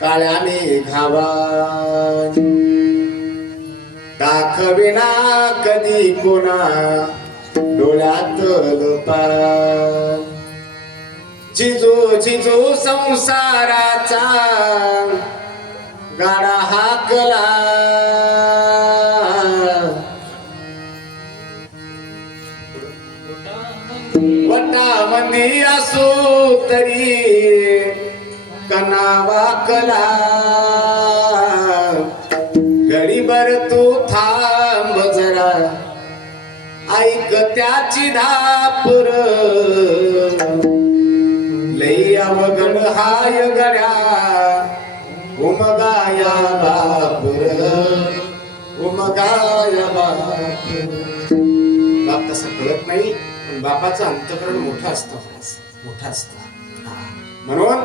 काळ्या मेघावा दाखविना कधी कोणा डोळ्यात लपा जिजू जिजू संसाराचा गाडा हाकला वटामंदी असो तरी कनावा कला गडीभर तू थांब जरा ऐक त्याची धापूर लई अवघड हाय गड्या उमगाया बापूर उमगाया बापूर. बाप तसा कळत नाही पण बापाचं अंतःकरण मोठं असतं म्हणून